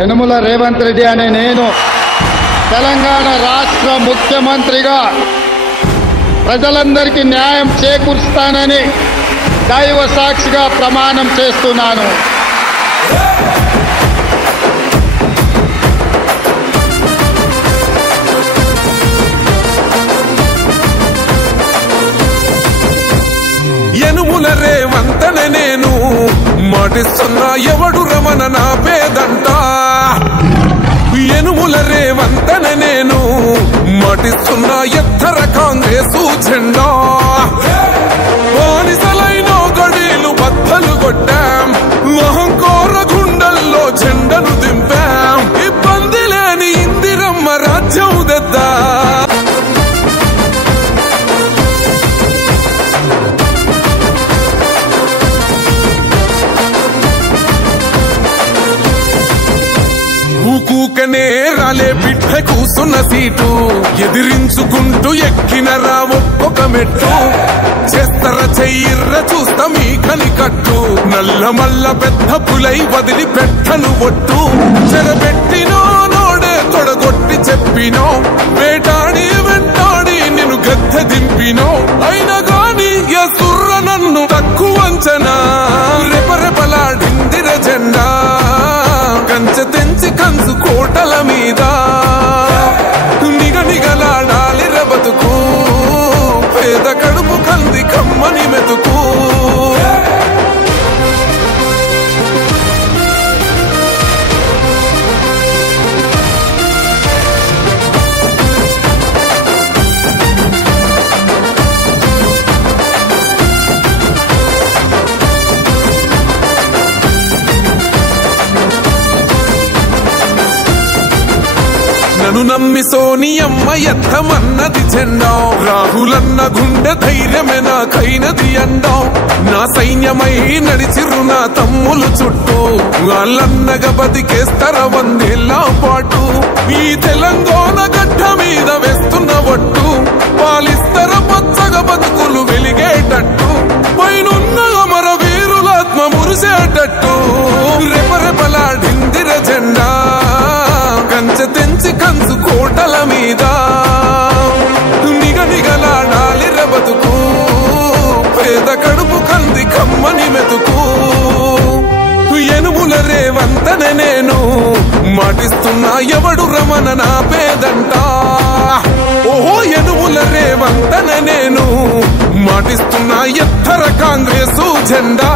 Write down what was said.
యనుమల రేవంత్ రెడ్డి అనే నేను తెలంగాణ రాష్ట్ర ముఖ్యమంత్రిగా ప్రజలందరికీ న్యాయం చేకూరుస్తానని దైవ సాక్షిగా ప్రమాణం చేస్తున్నాను. యనుమల రేవంతనే నేను మాటిస్తున్నా ఎవడు రమణ నా పేదంట. యనుమల రేవంతనే నేను మాటిస్తున్నా ఎత్తర కాంగ్రెసు జెండా. బానిసలైన గడీలు బద్దలు కొట్టాం, అహంకార గుండెల్లో జెండను దింపాం. ఇబ్బంది లేని ఇందిరమ్మ రాజ్యం తెద్దా. కూకనే రాలే బిడ్డ కూసున్న సీటు ఎదిరించుకుంటూ ఎక్కినరా ఒక్కొక్క మెట్టు. చేస్తర చెయ్యిర్ర చూస్తా మీ కని కట్టు, నల్ల మల్ల పెద్ద పులై వదిలి పెట్టను ఒట్టు. చెరబెట్టినో నోడే తొడగొట్టి చెప్పినో, వేటాడి వెంటాడి నిన్ను గద్దె దింపినో. అయినా గాని ఎసుర్ర నన్ను తక్కువ అంచనా. రెపరెపలాడిందిర జెండా కంచె తెంచి కంచు కోటల మీద. నిగనిగలాడాలి రబతుకు, పేద కడుపు కంది కమ్మని మెతుకు. నన్ను నమ్మి సోనియమ్మ ఎత్తమన్నది జెండా. రాహులన్న గుండె ధైర్యమే నాకైనది అండా. నా సైన్యమై నడిచిరు నా తమ్ములు చుట్టూ, వాళ్ళన్నగా బతికేస్తర వందేళ్ల పాటు. ఈ తెలంగాణ గడ్డ మీద వేస్తున్న ఒట్టు, పాలిస్తర పచ్చగా బతుకులు వెలిగేటట్టు. పైనున్న అమర వీరులాత్మ మురిసేటట్టు. రెపరెపలాడిందిర జెండా కంచె తెంచి కంచు కోటల మీద. నిగనిగలాడాలి రబతుకు, పేద కడుపు కంది కమ్మని మెతుకు. యనుమల రేవంతనే నేను మాటిస్తున్నా ఎవడు రమణ నా పేదంట. ఓహో యనుమల రేవంతనే నేను మాటిస్తున్నా ఎత్తర కాంగ్రెసు జెండా.